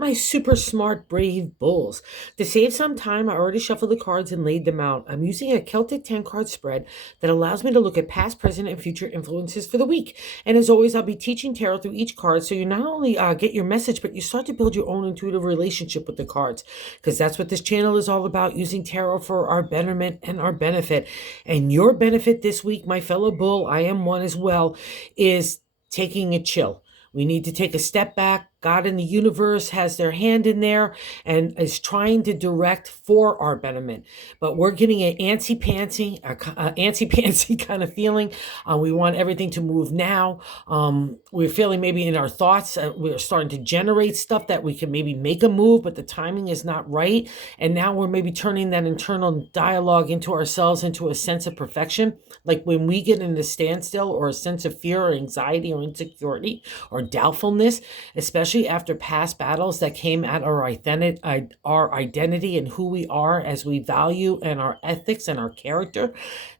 My super smart, brave bulls. To save some time, I already shuffled the cards and laid them out. I'm using a Celtic 10 card spread that allows me to look at past, present, and future influences for the week. And as always, I'll be teaching tarot through each card so you not only get your message, but you start to build your own intuitive relationship with the cards. Because that's what this channel is all about, using tarot for our betterment and our benefit. And your benefit this week, my fellow bull, I am one as well, is taking a chill. We need to take a step back. God in the universe has their hand in there and is trying to direct for our betterment. But we're getting an antsy-pantsy kind of feeling. We want everything to move now. We're feeling maybe in our thoughts, we're starting to generate stuff that we can maybe make a move, but the timing is not right. And now we're maybe turning that internal dialogue into ourselves, into a sense of perfection. Like when we get in a standstill or a sense of fear or anxiety or insecurity or doubtfulness, especially after past battles that came at our identity and who we are as we value and our ethics and our character.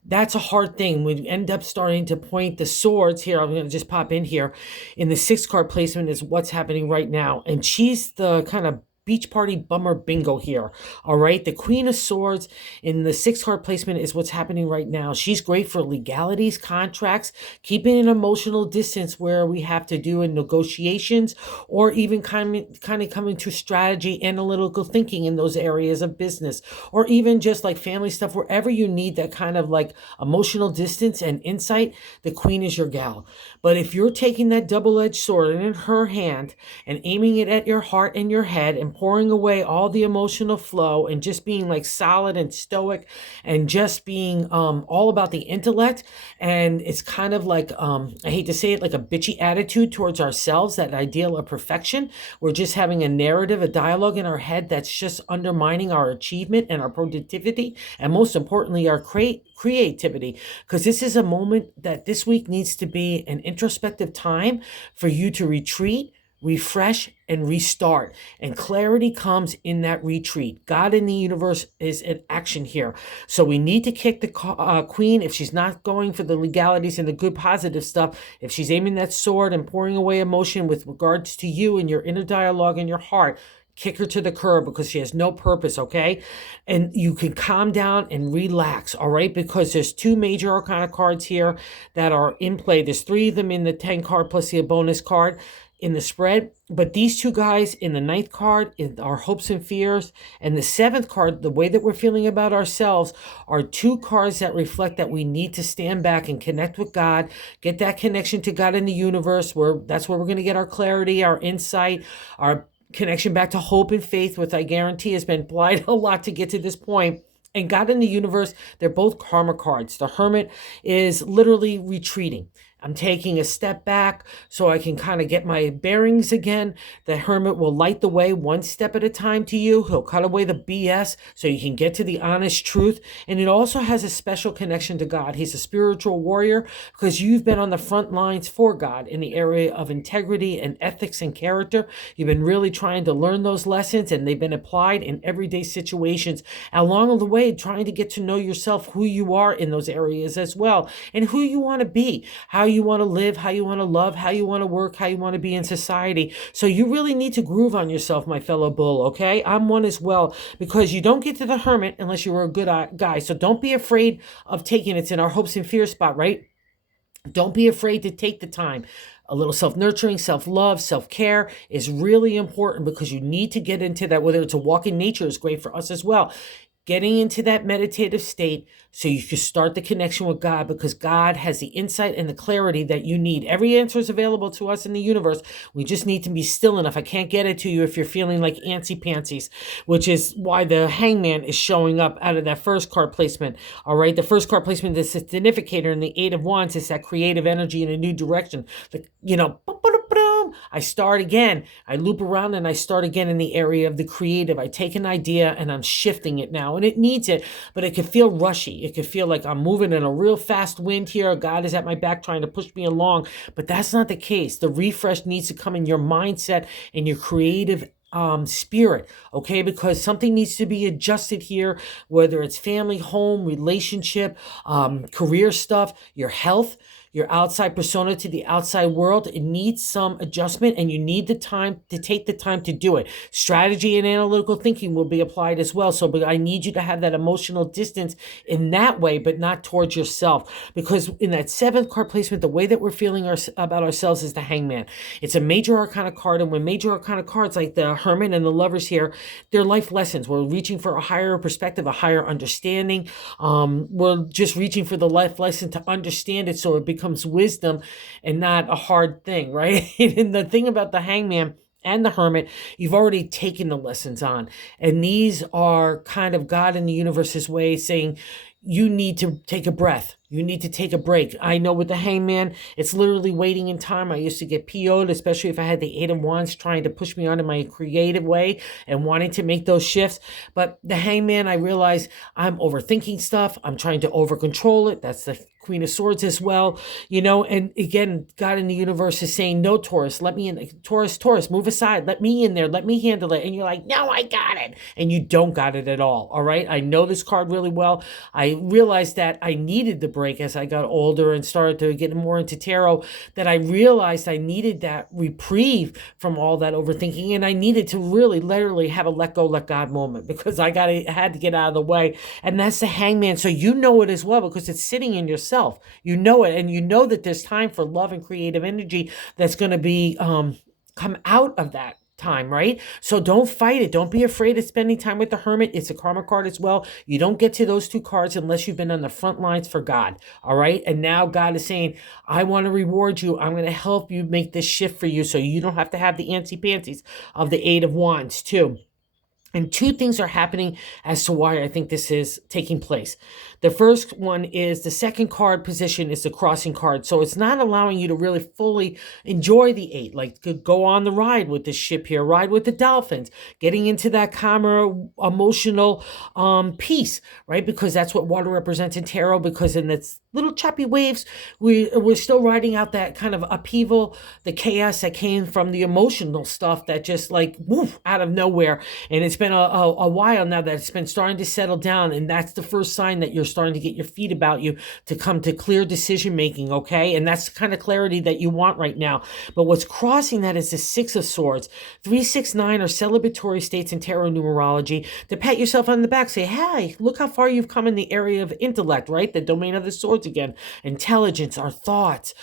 That's a hard thing. We end up starting to point the swords here. I'm going to just pop in here. In the 6 card placement is what's happening right now. And she's the kind of beach party bummer bingo here. All right. The Queen of Swords in the 6 card placement is what's happening right now. She's great for legalities, contracts, keeping an emotional distance where we have to do in negotiations, or even kind of coming to strategy, analytical thinking in those areas of business, or even just like family stuff, wherever you need that kind of like emotional distance and insight, the Queen is your gal. But if you're taking that double-edged sword in her hand and aiming it at your heart and your head and pouring away all the emotional flow and just being like solid and stoic and just being all about the intellect, and it's kind of like I hate to say it, like a bitchy attitude towards ourselves, that ideal of perfection. We're just having a narrative, a dialogue in our head that's just undermining our achievement and our productivity, and most importantly our creativity, because this is a moment that this week needs to be an introspective time for you to retreat, refresh, and restart. And clarity comes in that retreat. God in the universe is in action here. So we need to kick the Queen if she's not going for the legalities and the good positive stuff. If she's aiming that sword and pouring away emotion with regards to you and your inner dialogue in your heart, kick her to the curb, because she has no purpose, okay? And you can calm down and relax, all right? Because there's 2 major arcana cards here that are in play. There's 3 of them in the 10 card plus the bonus card in the spread. But these 2 guys in the 9th card is our hopes and fears. And the 7th card, the way that we're feeling about ourselves, are 2 cards that reflect that we need to stand back and connect with God, get that connection to God in the universe, where that's where we're going to get our clarity, our insight, our connection back to hope and faith, which I guarantee has been applied a lot to get to this point. And God in the universe, they're both karma cards. The Hermit is literally retreating. I'm taking a step back so I can kind of get my bearings again. The Hermit will light the way one step at a time to you. He'll cut away the BS so you can get to the honest truth. And it also has a special connection to God. He's a spiritual warrior because you've been on the front lines for God in the area of integrity and ethics and character. You've been really trying to learn those lessons, and they've been applied in everyday situations. Along the way, trying to get to know yourself, who you are in those areas as well, and who you want to be, how you want to live, how you want to love, how you want to work, how you want to be in society. So you really need to groove on yourself, my fellow bull, okay? I'm one as well, because you don't get to the Hermit unless you're a good guy. So don't be afraid of taking it. It's in our hopes and fears spot, right? Don't be afraid to take the time. A little self-nurturing, self-love, self-care is really important, because you need to get into that. Whether it's a walk in nature is great for us as well. Getting into that meditative state so you can start the connection with God, because God has the insight and the clarity that you need. Every answer is available to us in the universe. We just need to be still enough. I can't get it to you if you're feeling like antsy-pantsies, which is why the Hangman is showing up out of that 1st card placement. All right, the 1st card placement is the significator, and the 8 of Wands is that creative energy in a new direction. I start again. I loop around and I start again in the area of the creative. I take an idea and I'm shifting it now, and it needs it, but it can feel rushy. It can feel like I'm moving in a real fast wind here. God is at my back trying to push me along, but that's not the case. The refresh needs to come in your mindset and your creative spirit, okay? Because something needs to be adjusted here, whether it's family, home, relationship, career stuff, your health. your outside persona to the outside world, it needs some adjustment, and you need the time to take the time to do it. Strategy and analytical thinking will be applied as well. So, but I need you to have that emotional distance in that way, but not towards yourself. Because in that seventh card placement, the way that we're feeling about ourselves is the Hangman. It's a major arcana card, and when major arcana cards like the Hermit and the Lovers here, they're life lessons. We're reaching for a higher perspective, a higher understanding. We're just reaching for the life lesson to understand it so it becomes wisdom and not a hard thing, right? And the thing about the Hangman and the Hermit, you've already taken the lessons on. And these are kind of God in the universe's way saying, you need to take a breath. You need to take a break. I know with the Hangman, it's literally waiting in time. I used to get PO'd, especially if I had the Eight of Wands trying to push me on in my creative way and wanting to make those shifts. But the Hangman, I realize I'm overthinking stuff. I'm trying to over-control it. That's the Queen of Swords as well, and again, God in the universe is saying, no, Taurus, let me in. Taurus, move aside. Let me in there. Let me handle it. And you're like, no, I got it. And you don't got it at all. All right. I know this card really well. I realized that I needed the break as I got older and started to get more into tarot, that I realized I needed that reprieve from all that overthinking. And I needed to really literally have a let go, let God moment, because I had to get out of the way. And that's the Hangman. So you know it as well, because it's sitting in yourself. You know it, and you know that there's time for love and creative energy that's going to be come out of that time, right? So don't fight it. Don't be afraid of spending time with the Hermit. It's a karma card as well. You don't get to those two cards unless you've been on the front lines for God, all right? And now God is saying, I want to reward you. I'm going to help you make this shift for you so you don't have to have the antsy-pantsies of the Eight of Wands too. And two things are happening as to why I think this is taking place. The first one is the second card position is the crossing card. So it's not allowing you to really fully enjoy the eight, like go on the ride with the ship here, ride with the dolphins, getting into that calmer emotional peace, right? Because that's what water represents in tarot, because in its little choppy waves, we're still riding out that kind of upheaval, the chaos that came from the emotional stuff that just like woof out of nowhere. And it's been a while now that it's been starting to settle down, and that's the first sign that you're starting to get your feet about you to come to clear decision making, okay? And that's the kind of clarity that you want right now. But what's crossing that is the Six of Swords. 3, 6, 9 are celebratory states in tarot numerology to pat yourself on the back, say, hey, look how far you've come in the area of intellect, right? The domain of the swords again. Intelligence, our thoughts,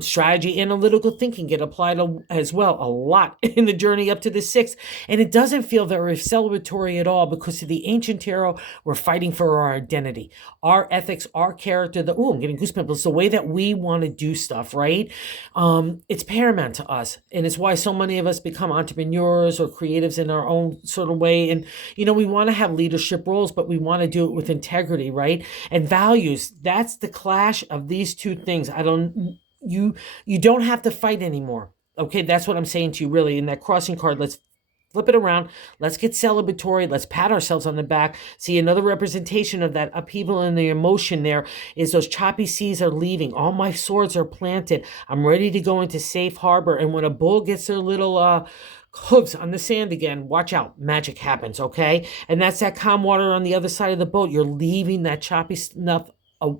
strategy, analytical thinking get applied as well a lot in the journey up to the 6th. And it doesn't feel very celebratory at all, because of the ancient tarot, we're fighting for our identity, our ethics, our character. I'm getting goosebumps. The way that we want to do stuff, right? It's paramount to us. And it's why so many of us become entrepreneurs or creatives in our own sort of way. And, we want to have leadership roles, but we want to do it with integrity, right? And values. That's the clash of these two things. You don't have to fight anymore. Okay, that's what I'm saying to you, really. In that crossing card, let's flip it around. Let's get celebratory. Let's pat ourselves on the back. See, another representation of that upheaval and the emotion there is those choppy seas are leaving. All my swords are planted. I'm ready to go into safe harbor. And when a bull gets their little hooves on the sand again, watch out. Magic happens, okay? And that's that calm water on the other side of the boat. You're leaving that choppy stuff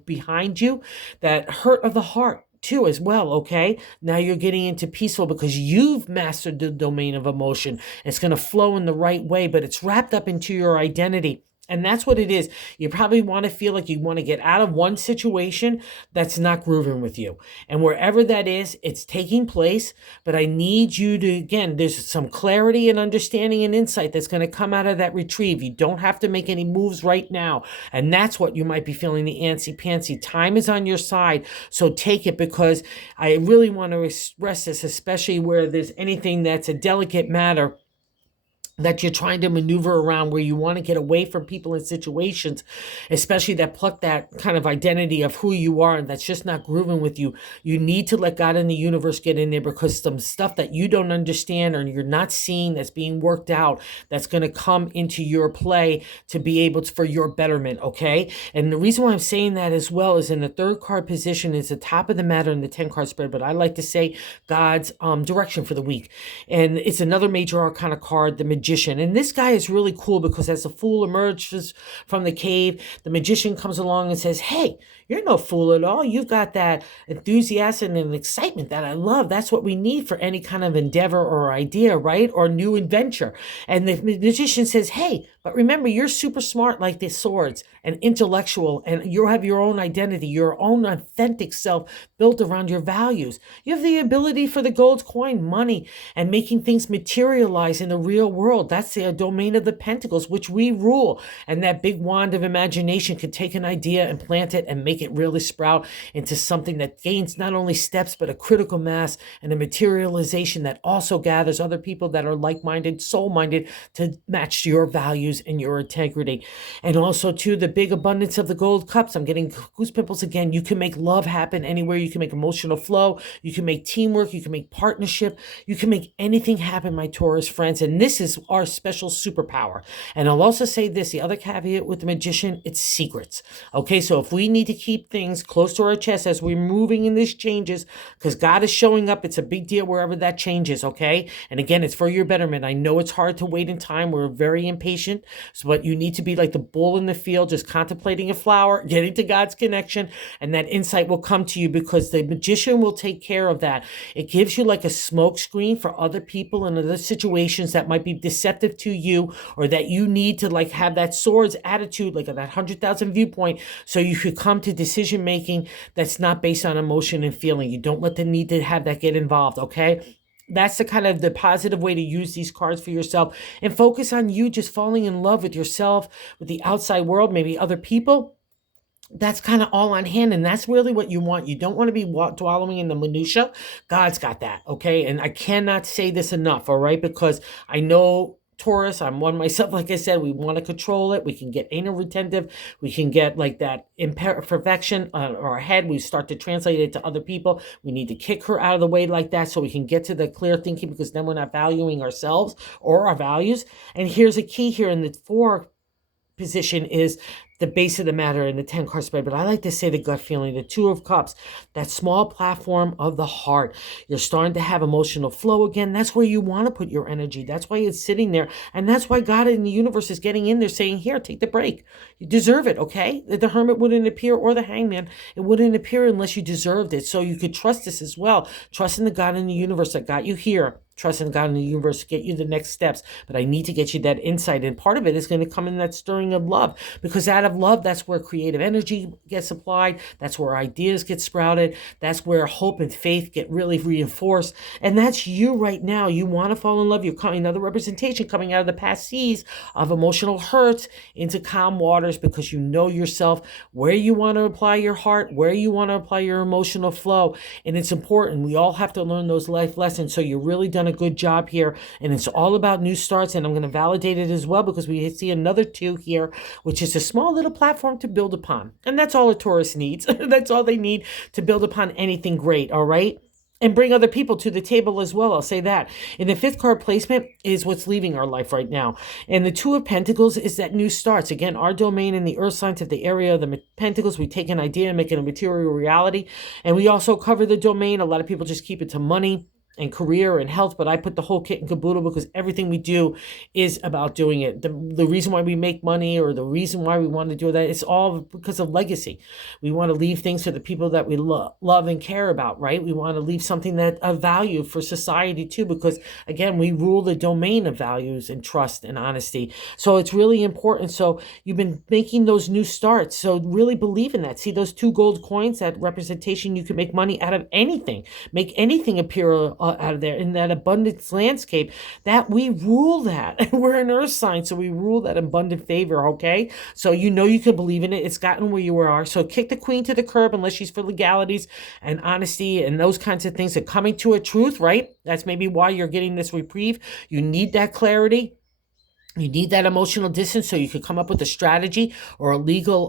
behind you, that hurt of the heart too as well, okay? Now you're getting into peaceful because you've mastered the domain of emotion. It's going to flow in the right way, but it's wrapped up into your identity. And that's what it is. You probably want to feel like you want to get out of one situation that's not grooving with you. And wherever that is, it's taking place. But I need you to, again, there's some clarity and understanding and insight that's going to come out of that retrieve. You don't have to make any moves right now. And that's what you might be feeling, the antsy-pantsy. Time is on your side. So take it, because I really want to express this, especially where there's anything that's a delicate matter that you're trying to maneuver around, where you want to get away from people and situations, especially that pluck that kind of identity of who you are, and that's just not grooving with you. You need to let God and the universe get in there, because some stuff that you don't understand or you're not seeing that's being worked out, that's going to come into your play to be able to, for your betterment, okay? And the reason why I'm saying that as well is in the third card position is the top of the matter in the 10 card spread, but I like to say God's direction for the week. And it's another major arcana card, the Magician. magician. And this guy is really cool because as the fool emerges from the cave, the magician comes along and says, hey, you're no fool at all. You've got that enthusiasm and excitement that I love. That's what we need for any kind of endeavor or idea, right? Or new adventure. And the magician says, hey, but remember, you're super smart like the swords and intellectual, and you have your own identity, your own authentic self built around your values. You have the ability for the gold coin, money, and making things materialize in the real world. That's the domain of the pentacles, which we rule. And that big wand of imagination can take an idea and plant it and make it really sprout into something that gains not only steps, but a critical mass and a materialization that also gathers other people that are like-minded, soul-minded to match your values and your integrity. And also too, the big abundance of the gold cups. I'm getting goose pimples again. You can make love happen anywhere. You can make emotional flow. You can make teamwork. You can make partnership. You can make anything happen, my Taurus friends. And this is our special superpower. And I'll also say this, the other caveat with the magician, it's secrets. Okay, so if we need to keep things close to our chest as we're moving in these changes, because God is showing up, it's a big deal wherever that changes, okay? And again, it's for your betterment. I know it's hard to wait in time. We're very impatient, but you need to be like the bull in the field, just contemplating a flower, getting to God's connection, and that insight will come to you because the magician will take care of that. It gives you like a smoke screen for other people and other situations that might be deceptive to you, or that you need to like have that swords attitude, like that 100,000 viewpoint, so you could come to decision making that's not based on emotion and feeling. You don't let the need to have that get involved, okay? That's the kind of the positive way to use these cards for yourself, and focus on you just falling in love with yourself, with the outside world, maybe other people. That's kind of all on hand, and that's really what you want. You don't want to be dwallowing in the minutia. God's got that, okay? And I cannot say this enough, all right? Because I know Taurus, I'm one myself, like I said, we want to control it. We can get anal retentive. We can get like that imperfection or our head. We start to translate it to other people. We need to kick her out of the way like that so we can get to the clear thinking, because then we're not valuing ourselves or our values. And here's a key here in the 4 position is the base of the matter in the 10 card spread, but I like to say the gut feeling, the 2 of cups, that small platform of the heart. You're starting to have emotional flow again. That's where you want to put your energy. That's why it's sitting there. And that's why God in the universe is getting in there saying, here, take the break. You deserve it, okay? The hermit wouldn't appear, or the hangman. It wouldn't appear unless you deserved it. So you could trust this as well. Trust in the God in the universe that got you here. Trust in God in the universe to get you the next steps. But I need to get you that insight. And part of it is going to come in that stirring of love. Because out of love, that's where creative energy gets applied. That's where ideas get sprouted. That's where hope and faith get really reinforced. And that's you right now. You want to fall in love. You're coming, another representation coming out of the past seas of emotional hurts into calm waters, because you know yourself, where you want to apply your heart, where you want to apply your emotional flow. And it's important. We all have to learn those life lessons. So you're really done a good job here, and it's all about new starts. And I'm going to validate it as well, because we see another 2 here, which is a small little platform to build upon. And that's all a Taurus needs. That's all they need to build upon anything great, all right? And bring other people to the table as well. I'll say that. And the 5th card placement is what's leaving our life right now. And the 2 of Pentacles is that new starts. Again, our domain in the earth signs of the area of the Pentacles, we take an idea and make it a material reality. And we also cover the domain. A lot of people just keep it to money and career and health, but I put the whole kit and caboodle, because everything we do is about doing it. The reason why we make money, or the reason why we want to do that, it's all because of legacy. We want to leave things for the people that we love and care about, right? We want to leave something that of value for society too, because again, we rule the domain of values and trust and honesty. So it's really important. So you've been making those new starts. So really believe in that. See those 2 gold coins, that representation. You can make money out of anything, make anything appear out of there in that abundance landscape, that we rule that. We're an earth sign, so we rule that abundant favor, okay? So you know you can believe in it. It's gotten where you are. So kick the queen to the curb unless she's for legalities and honesty and those kinds of things. Are coming to a truth, right? That's maybe why you're getting this reprieve. You need that clarity. You need that emotional distance so you can come up with a strategy or a legal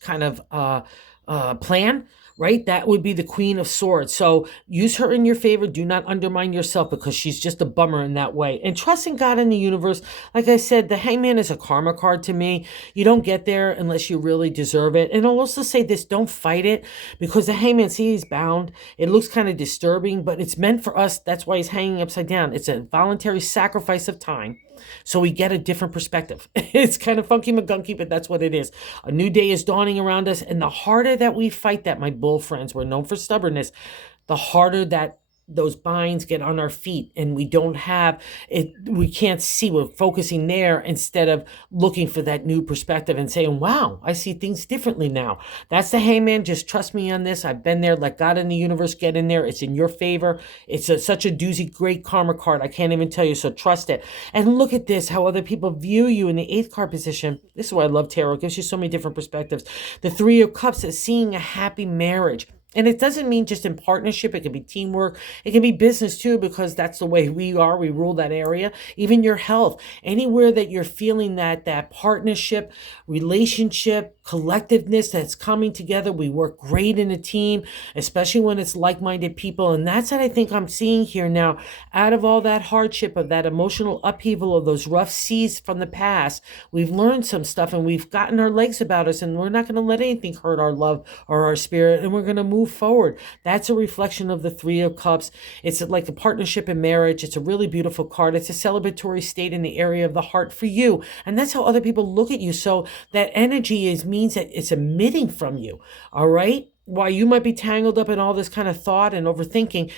kind of plan. Right? That would be the Queen of Swords. So use her in your favor. Do not undermine yourself, because she's just a bummer in that way. And trust in God in the universe. Like I said, the Hangman is a karma card to me. You don't get there unless you really deserve it. And I'll also say this, don't fight it, because the Hangman, see, he's bound. It looks kind of disturbing, but it's meant for us. That's why he's hanging upside down. It's a voluntary sacrifice of time. So we get a different perspective. It's kind of funky McGunky, but that's what it is. A new day is dawning around us, and the harder that we fight that, my bull friends, we're known for stubbornness, the harder that those binds get on our feet, and we don't have it, we can't see, we're focusing there instead of looking for that new perspective and saying, wow, I see things differently now. That's the hangman. Just trust me on this. I've been there. Let God and the universe get in there. It's in your favor. It's such a doozy, great karma card. I can't even tell you. So trust it. And look at this, how other people view you in the 8th card position. This is why I love tarot. It gives you so many different perspectives. The 3 of Cups is seeing a happy marriage. And it doesn't mean just in partnership. It can be teamwork. It can be business too, because that's the way we are. We rule that area. Even your health. Anywhere that you're feeling that partnership, relationship, collectiveness that's coming together. We work great in a team, especially when it's like-minded people. And that's what I think I'm seeing here now. Out of all that hardship, of that emotional upheaval, of those rough seas from the past, we've learned some stuff, and we've gotten our legs about us, and we're not going to let anything hurt our love or our spirit, and we're going to move forward. That's a reflection of the 3 of Cups. It's like a partnership in marriage. It's a really beautiful card. It's a celebratory state in the area of the heart for you. And that's how other people look at you. So that energy means that it's emitting from you. All right. While you might be tangled up in all this kind of thought and overthinking,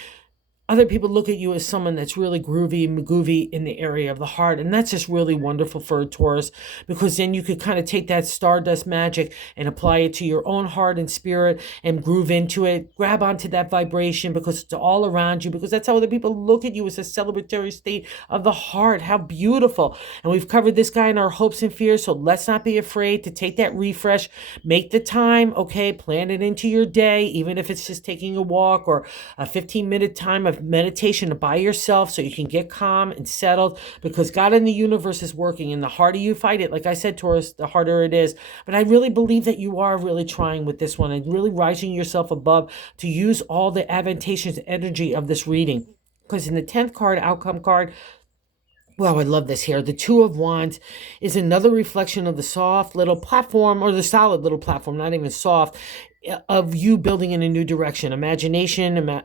other people look at you as someone that's really groovy, magoovy in the area of the heart. And that's just really wonderful for a Taurus, because then you could kind of take that stardust magic and apply it to your own heart and spirit and groove into it, grab onto that vibration, because it's all around you, because that's how other people look at you, as a celebratory state of the heart. How beautiful. And we've covered this guy in our hopes and fears. So let's not be afraid to take that refresh, make the time. Okay. Plan it into your day, even if it's just taking a walk or a 15-minute time of meditation by yourself, so you can get calm and settled, because God in the universe is working, and the harder you fight it, like I said, Taurus, the harder it is. But I really believe that you are really trying with this one and really rising yourself above to use all the advantageous energy of this reading. Because in the 10th card, outcome card, wow, I love this here. The 2 of Wands is another reflection of the soft little platform, or the solid little platform, not even soft, of you building in a new direction. Imagination,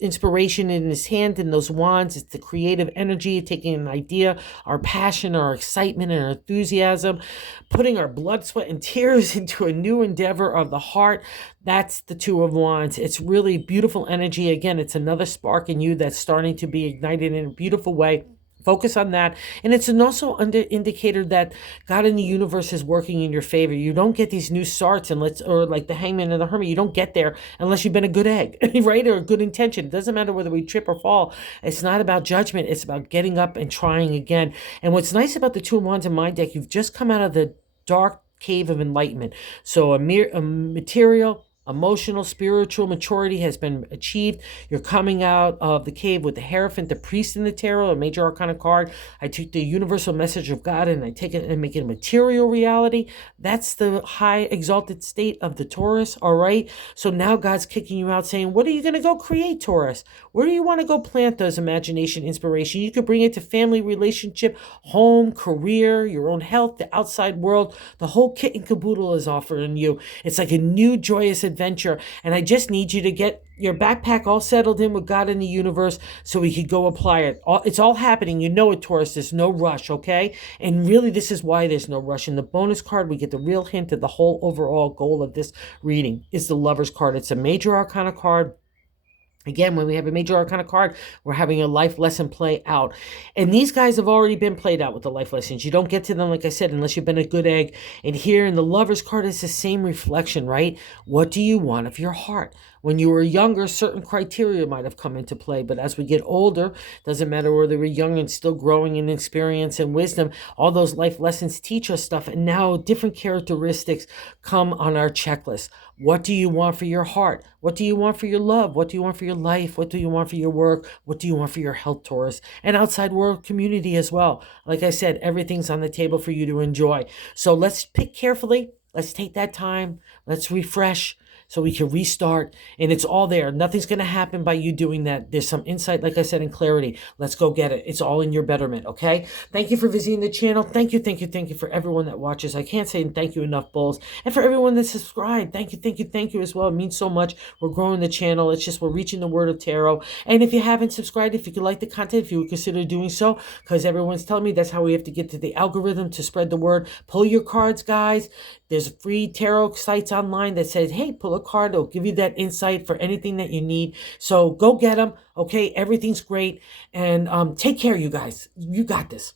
inspiration in his hand, and those wands. It's the creative energy, taking an idea, our passion, our excitement, and our enthusiasm, putting our blood, sweat, and tears into a new endeavor of the heart. That's the 2 of Wands. It's really beautiful energy. Again, it's another spark in you that's starting to be ignited in a beautiful way. Focus on that. And it's an also indicator that God in the universe is working in your favor. You don't get these new starts or like the hangman and the hermit. You don't get there unless you've been a good egg, right? Or a good intention. It doesn't matter whether we trip or fall. It's not about judgment. It's about getting up and trying again. And what's nice about the 2 of Wands in my deck, you've just come out of the dark cave of enlightenment. So a material, emotional, spiritual maturity has been achieved. You're coming out of the cave with the Hierophant, the priest in the tarot, a major arcana card. I took the universal message of God and I take it and make it a material reality. That's the high exalted state of the Taurus. All right. So now God's kicking you out, saying, what are you going to go create, Taurus? Where do you want to go plant those imagination, inspiration? You could bring it to family, relationship, home, career, your own health, the outside world. The whole kit and caboodle is offering you. It's like a new joyous adventure. And I just need you to get your backpack all settled in with God in the universe so we could go apply it. It's all happening. You know it, Taurus. There's no rush, okay? And really, this is why there's no rush. In the bonus card, we get the real hint of the whole overall goal of this reading is the Lover's card. It's a major arcana card. Again, when we have a major arcana card, we're having a life lesson play out. And these guys have already been played out with the life lessons. You don't get to them, like I said, unless you've been a good egg. And here in the Lover's card, it's the same reflection, right? What do you want of your heart? When you were younger, certain criteria might have come into play. But as we get older, doesn't matter whether we're young and still growing in experience and wisdom, all those life lessons teach us stuff. And now different characteristics come on our checklist. What do you want for your heart? What do you want for your love? What do you want for your life? What do you want for your work? What do you want for your health, Taurus? And outside world community as well. Like I said, everything's on the table for you to enjoy. So let's pick carefully. Let's take that time. Let's refresh. so we can restart. And it's all there. Nothing's going to happen by you doing that. There's some insight, like I said, and clarity. Let's go get it. It's all in your betterment, okay? Thank you for visiting the channel. Thank you for everyone that watches. I can't say thank you enough, Bulls. And for everyone that subscribed, thank you as well. It means so much. We're growing the channel. It's just we're reaching the word of tarot. And if you haven't subscribed, if you could like the content, if you would consider doing so, because everyone's telling me that's how we have to get to the algorithm to spread the word. Pull your cards, guys. There's free tarot sites online that says, hey, pull a card. It'll give you that insight for anything that you need. So go get them. Okay, everything's great. And take care, you guys. You got this.